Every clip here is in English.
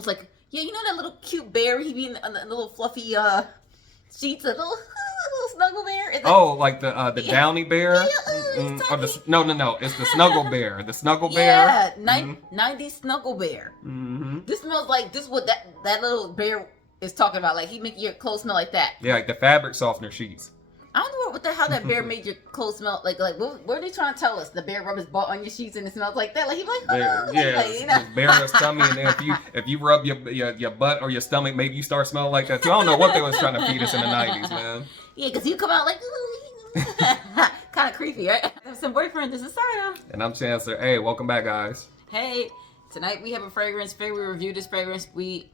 almost like, yeah, you know that little cute bear he be in the little fluffy sheets, a little little snuggle bear. Like the Downy bear. Yeah, Or no, it's the Snuggle Bear. The Snuggle yeah, Bear. 90s snuggle bear. Mm-hmm. This smells like this. Is what that little bear is talking about. Like he make your clothes smell like that. Yeah, like the fabric softener sheets. I don't know what the hell that bear made your clothes smell like. What are they trying to tell us? The bear rub his butt on your sheets and it smells like that. Like he's like, oh, yeah, bear on his tummy, and then if you rub your butt or your stomach, maybe you start smelling like that too. I don't know what they was trying to feed us in the 90s, man. Yeah, because you come out like kind of creepy, right? I have some boyfriend. This is Sarah, and I'm Chancellor. Hey, welcome back, guys. Hey, tonight we have a fragrance. We reviewed this fragrance. It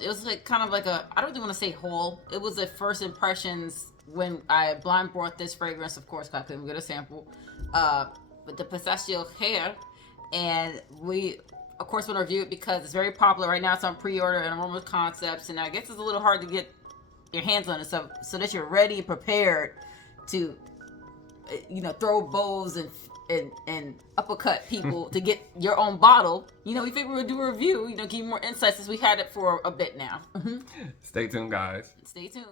was like kind of like I don't even want to say haul. It was a first impressions. When I blind bought this fragrance, of course, I couldn't get a sample, with the Pistachio Khair, and we, of course, want to review it because it's very popular right now. It's on pre-order and Aroma Concepts, and I guess it's a little hard to get your hands on it, so that you're ready and prepared to, throw bows and uppercut people to get your own bottle. We figured we would do a review, give you more insights since we had it for a bit now. Stay tuned, guys. Stay tuned.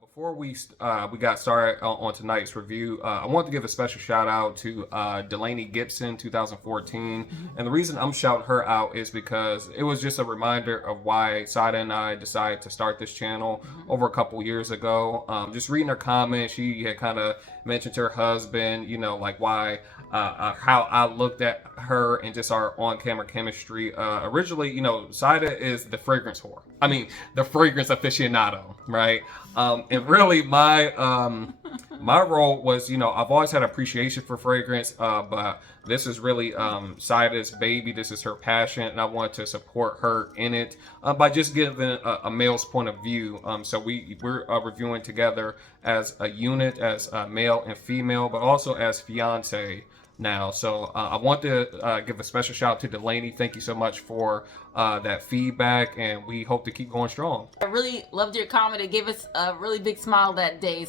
Before we got started on tonight's review, I want to give a special shout out to Delaney Gibson 2014, and the reason I'm shouting her out is because it was just a reminder of why Sada and I decided to start this channel over a couple years ago. Just reading her comments, she had kind of mentioned to her husband, like why how I looked at her and just our on-camera chemistry. Originally, Sada is the fragrance whore. I mean, the fragrance aficionado, right? And really, my role was, I've always had appreciation for fragrance, but this is really Sada's baby. This is her passion, and I want to support her in it by just giving a male's point of view. So we're reviewing together as a unit, as male and female, but also as fiance now. So I want to give a special shout out to Delaney. Thank you so much for that feedback, and we hope to keep going strong. I really loved your comment. It gave us a really big smile that day.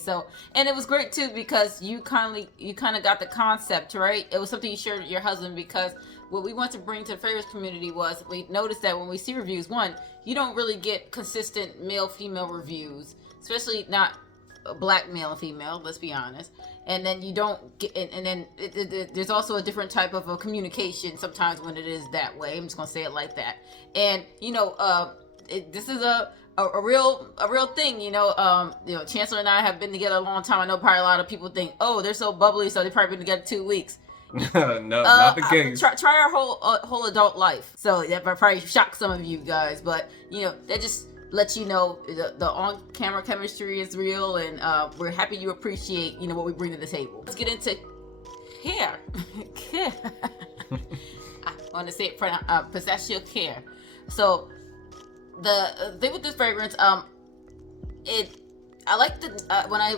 And it was great too because you kind of got the concept, right? It was something you shared with your husband, because what we want to bring to the fragrance community was we noticed that when we see reviews, one, you don't really get consistent male-female reviews, especially not black male and female, let's be honest. And then you don't get, and then there's also a different type of a communication sometimes when it is that way. I'm just gonna say it like that. And this is a real thing. Chancellor and I have been together a long time. I know probably a lot of people think, oh, they're so bubbly, so they've probably been together 2 weeks. No, not the case. Try our whole adult life. So that probably shock some of you guys, but that just let you know the on-camera chemistry is real, and we're happy you appreciate what we bring to the table. Let's get into Khair. I want to say it for Pistachio Khair. So the thing with this fragrance, I like when I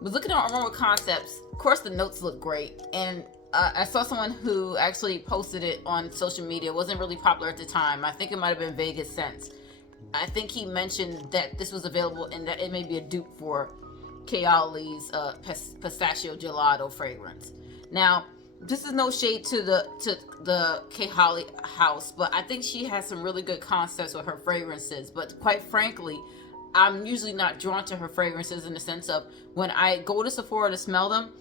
was looking at Aroma Concepts, of course the notes look great, and I saw someone who actually posted it on social media. It wasn't really popular at the time. I think it might have been Vegas Scents. I think he mentioned that this was available and that it may be a dupe for Kayali's Pistachio Gelato fragrance. Now, this is no shade to the Kayali house, but I think she has some really good concepts with her fragrances. But quite frankly, I'm usually not drawn to her fragrances in the sense of when I go to Sephora to smell them,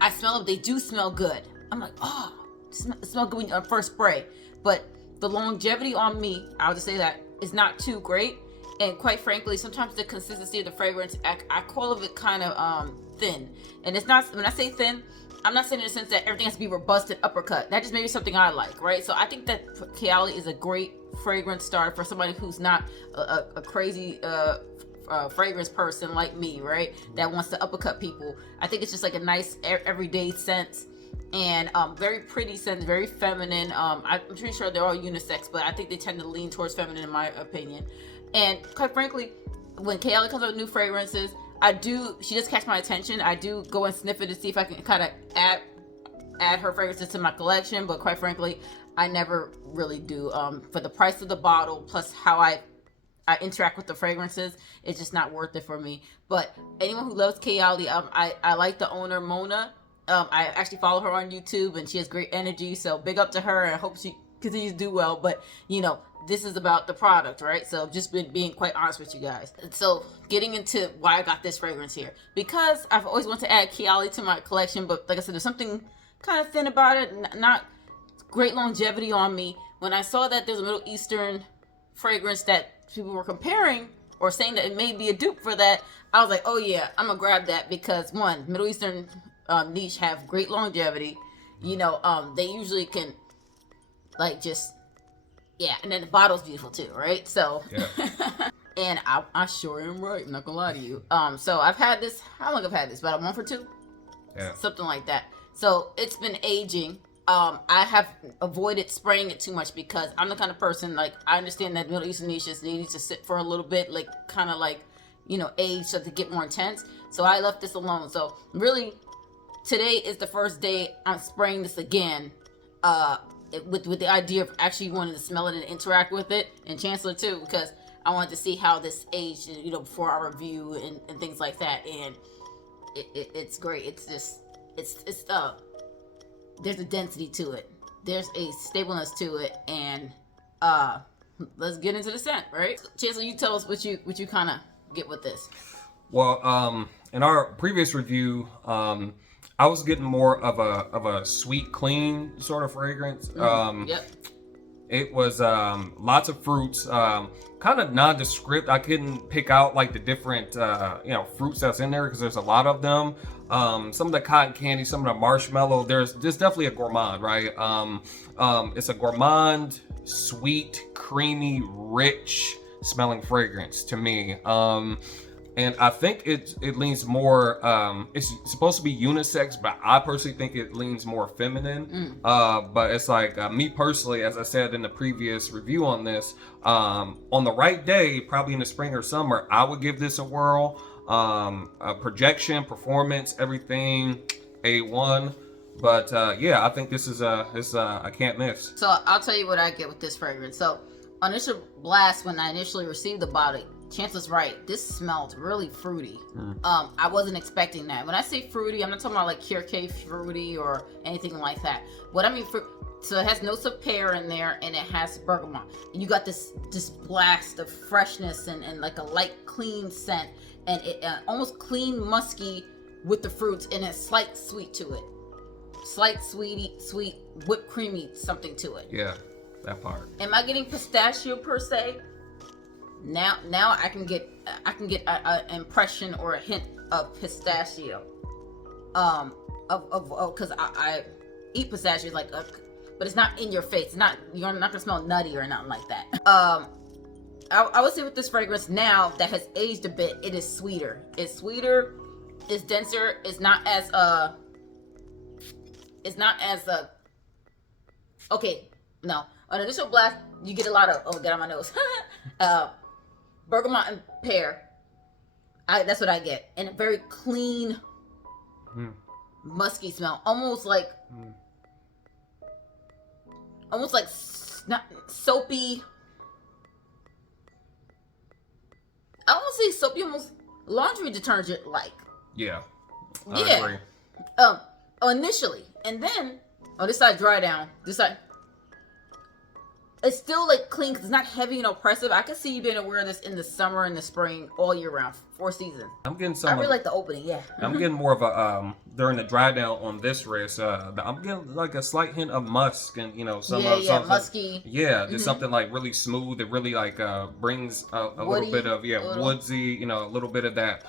I smell them, they do smell good. I'm like, oh, smell good when you first spray. But the longevity on me, I'll just say that, is not too great. And quite frankly, sometimes the consistency of the fragrance, I call it kind of thin. And it's not, when I say thin, I'm not saying in the sense that everything has to be robust and uppercut. That just may be something I like, right? So I think that Kayali is a great fragrance starter for somebody who's not a crazy fragrance person like me, right? That wants to uppercut people. I think it's just like a nice everyday scent, and very pretty scent, very feminine. I'm pretty sure they're all unisex, but I think they tend to lean towards feminine in my opinion. And quite frankly, when Kayali comes out with new fragrances, she does catch my attention. I do go and sniff it to see if I can kind of add her fragrances to my collection, but quite frankly, I never really do. For the price of the bottle, plus how I I interact with the fragrances, it's just not worth it for me. But anyone who loves Kayali, I like the owner, Mona. I actually follow her on YouTube, and she has great energy. So big up to her, and I hope she continues to do well. But this is about the product, right? So just being quite honest with you guys. So getting into why I got this fragrance here, because I've always wanted to add Kayali to my collection, but like I said, there's something kind of thin about it, not great longevity on me. When I saw that there's a Middle Eastern fragrance that people were comparing or saying that it may be a dupe for that, I was like, oh yeah, I'm gonna grab that, because one, Middle Eastern niche have great longevity. They usually can and then the bottle's beautiful too, right? So yeah. and I sure am right, I'm not gonna lie to you. So I've had this, how long I've had this? About a month or two? Yeah. Something like that. So it's been aging. I have avoided spraying it too much, because I'm the kind of person, like, I understand that Middle Eastern niches, they need to sit for a little bit, like, kind of like, age, so to get more intense. So I left this alone. So really, today is the first day I'm spraying this again, with the idea of actually wanting to smell it and interact with it, and Chancellor too, because I wanted to see how this aged, before our review and things like that. And it's great. It's just, it's there's a density to it. There's a stableness to it, and let's get into the scent, right? Chancellor, you tell us what you kind of get with this. Well, in our previous review, I was getting more of a sweet, clean sort of fragrance. Yep. It was lots of fruits, kind of nondescript. I couldn't pick out like the different fruits that's in there, because there's a lot of them. Some of the cotton candy, some of the marshmallow. There's definitely a gourmand, right? It's a gourmand, sweet, creamy, rich smelling fragrance to me. And I think it leans more, it's supposed to be unisex, but I personally think it leans more feminine. But it's like, me personally, as I said in the previous review on this, on the right day, probably in the spring or summer, I would give this a whirl. Projection, performance, everything, A1. But yeah, I think this is I can't miss. So I'll tell you what I get with this fragrance. So initial blast, when I initially received the bottle, Chancellor's right, this smelled really fruity. I wasn't expecting that. When I say fruity, I'm not talking about like Kir fruity or anything like that. What I mean, so it has notes of pear in there, and it has bergamot. And you got this blast of freshness and like a light, clean scent, and it almost clean, musky with the fruits, and a slight sweet to it. Slight sweet, whipped creamy something to it. Yeah, that part. Am I getting pistachio per se? Now I can get an impression or a hint of pistachio. Because I eat pistachios but it's not in your face. It's not, you're not gonna smell nutty or nothing like that. I would say with this fragrance now that has aged a bit, it is sweeter. It's sweeter. It's denser. It's not as okay. No, on initial blast you get a lot of get on my nose. Bergamot and pear. That's what I get, and a very clean, musky smell, almost like not soapy. I won't say soapy, almost laundry detergent like. Yeah. I agree. Initially, and then this side dry down. This side. It's still like clean because it's not heavy and oppressive. I can see you being aware of this in the summer and the spring, all year round, 4 seasons. I'm getting some. I really like the opening, yeah. I'm getting more of a during the dry down on this wrist. I'm getting like a slight hint of musk and something musky. Yeah, just something like really smooth. It really like brings a little bit of woodsy. A little bit of that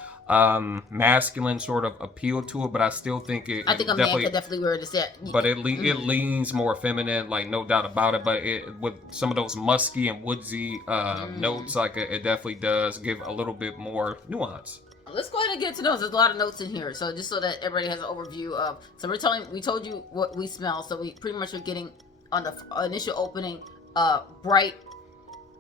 masculine sort of appeal to it, but I still think it. I think a man could definitely wear this. But it leans more feminine, like no doubt about it. But it with some of those musky and woodsy notes, like it definitely does give a little bit more nuance. Let's go ahead and get to those. There's a lot of notes in here, so just so that everybody has an overview of. So we told you what we smell, so we pretty much are getting on the initial opening, bright.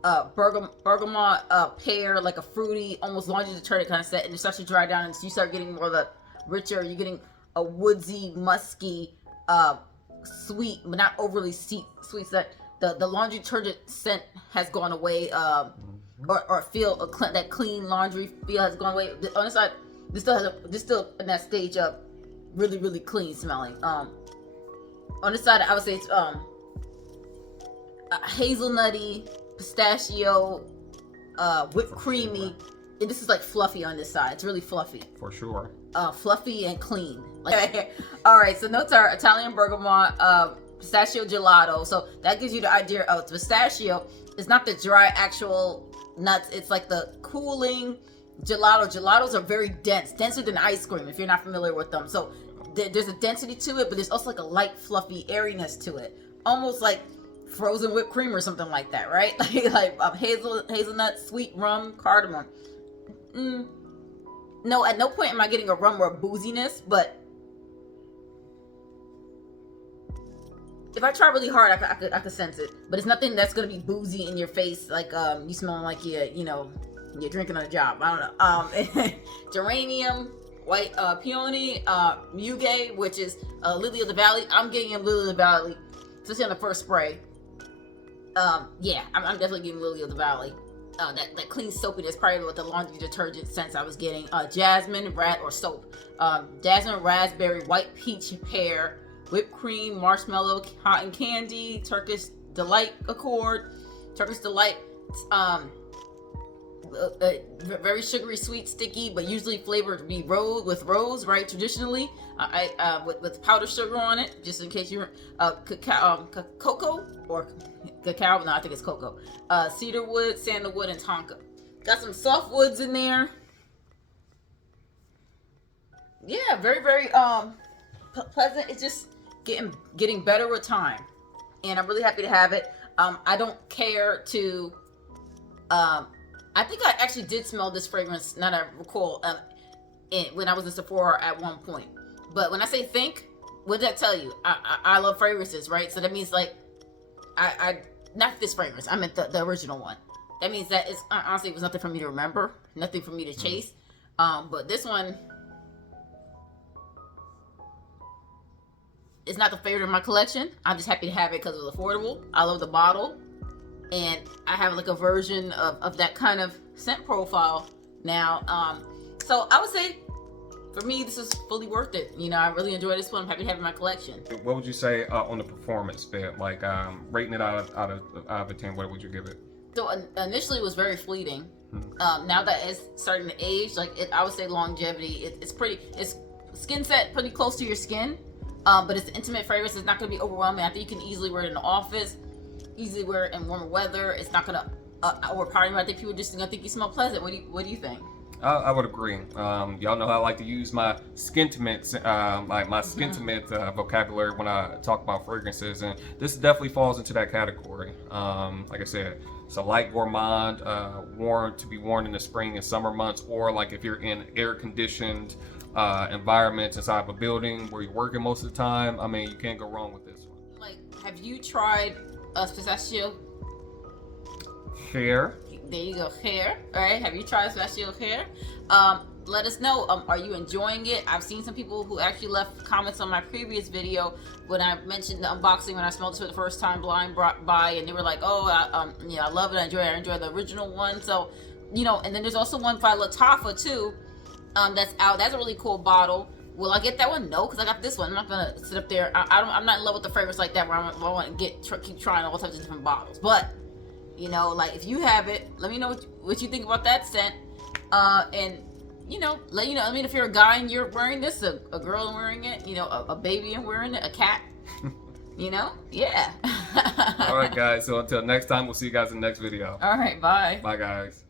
Bergamot, pear, like a fruity, almost laundry detergent kind of set, and it starts to dry down, and so you start getting more of the richer. You're getting a woodsy, musky, sweet, but not overly sweet. So that the laundry detergent scent has gone away. or feel that clean laundry feel has gone away. On the side, this still in that stage of really, really clean smelling. On the side, I would say it's hazelnutty, pistachio, whipped creamy. And this is like fluffy on this side. It's really fluffy. For sure. Fluffy and clean. All right, so notes are Italian bergamot, pistachio gelato. So that gives you the idea of pistachio. It's not the dry actual nuts. It's like the cooling gelato. Gelatos are very dense, denser than ice cream if you're not familiar with them. So there's a density to it, but there's also like a light, fluffy airiness to it. Almost like frozen whipped cream or something like that, right? like hazelnut, sweet rum, cardamom. No, at no point am I getting a rum or a booziness, but if I try really hard, I could sense it. But it's nothing that's gonna be boozy in your face, like you smelling like you're drinking on a job. I don't know. Geranium, white peony, muguet, which is lily of the valley. I'm getting in lily of the valley, especially on the first spray. Yeah, I'm definitely getting lily of the valley. That clean soapiness, probably with the laundry detergent scents I was getting. Jasmine, jasmine, raspberry, white peach, pear, whipped cream, marshmallow, cotton candy, Turkish delight accord, Turkish delight. Very sugary, sweet, sticky, but usually flavored to be with rose, right? Traditionally, with powdered sugar on it, just in case you cocoa or cacao. No, I think it's cocoa. Cedarwood, sandalwood, and tonka. Got some soft woods in there. Yeah, very, very pleasant. It's just getting better with time, and I'm really happy to have it. I don't care to. I think I actually did smell this fragrance, not I recall, when I was in Sephora at one point. But when I say think, what does that tell you? I love fragrances, right? So that means like, I not this fragrance. I meant the original one. That means that it's honestly it was nothing for me to remember, nothing for me to chase. But this one is not the favorite in my collection. I'm just happy to have it because it was affordable. I love the bottle. And I have like a version of that kind of scent profile now. So I would say for me, this is fully worth it. I really enjoy this one. I'm happy to have it in my collection. What would you say on the performance bit? Like rating it out of a 10, what would you give it? So initially it was very fleeting. Now that it's starting to age, I would say longevity. It's skin set pretty close to your skin. But it's an intimate fragrance. It's not going to be overwhelming. I think you can easily wear it in the office. Easily wear it in warmer weather. It's not gonna overpower you. I think people are just gonna think you smell pleasant. What do you think? I would agree. Y'all know how I like to use my skintimate, vocabulary when I talk about fragrances, and this definitely falls into that category. Like I said, it's a light gourmand, to be worn in the spring and summer months, or like if you're in air-conditioned environments inside of a building where you're working most of the time. I mean, you can't go wrong with this one. Like, have you tried pistachio? Hair. There you go, hair. All right, have you tried pistachio hair? Let us know. Are you enjoying it? I've seen some people who actually left comments on my previous video when I mentioned the unboxing when I smelled this for the first time, blind buy, and they were like, "Oh, I love it. I enjoy the original one." So, and then there's also one by Lattafa too. That's out. That's a really cool bottle. Will I get that one? No, because I got this one. I'm not gonna sit up there. I'm not in love with the fragrance like that where I want to keep trying all types of different bottles. But like if you have it, let me know what you think about that scent. And let you know. I mean, if you're a guy and you're wearing this, a girl wearing it, a baby and wearing it, a cat. Yeah. All right, guys. So until next time, we'll see you guys in the next video. All right. Bye. Bye, guys.